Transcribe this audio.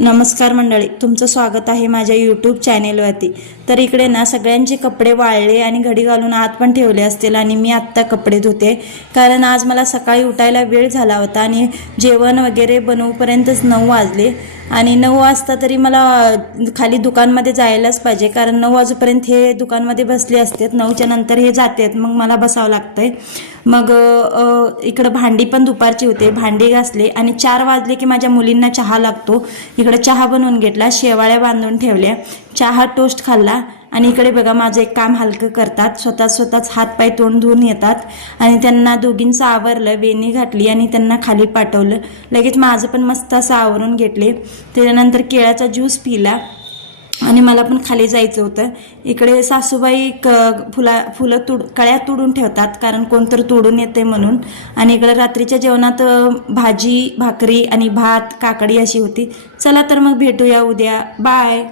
नमस्कार मंडळी, तुमचं स्वागत आहे माझ्या यूट्यूब चॅनेलवरती। तर इकडे ना सगळ्यांचे कपडे वाळले आणि घडी घालून आत पण ठेवले असतील आणि मी आत्ता कपडे धुते, कारण आज मला सकाळी उठायला वेळ झाला होता आणि जेवण वगैरे बनवूपर्यंतच 9 वाजले आणि 9 वाजता तरी मला खाली दुकानमध्ये जायलाच पाहिजे, कारण 9 वाजेपर्यंत हे दुकानमध्ये बसले असतात, 9च्या नंतर हे जातात, मग मला बसावं लागतंय। मग इकडे भांडी पण दुपारची होते, भांडी घासले आणि 4 वाजले की माझ्या मुलींना चहा लागतो। इकडे चहा बनवून घेतला, शेवाळ्या बांधून ठेवल्या, चहा टोस्ट खाल्ला आणि इकडे बघा माझं एक काम हलकं करतात, स्वतःच हात पाय तोंड धुवून येतात आणि त्यांना दोघींचं आवरलं, वेणी घातली आणि त्यांना खाली पाठवलं। लगेच माझं पण मस्त असं आवरून घेतले, त्यानंतर केळाचा ज्यूस पिला आणि मला पण खाली जायचं होतं। इकडे सासूबाई फुलं कळ्या तोडून ठेवतात, कारण कोणतर तोडून येते म्हणून। आणि इकडे रात्रीच्या जेवणात भाजी भाकरी आणि भात काकडी अशी होती। चला तर मग भेटूया उद्या, बाय।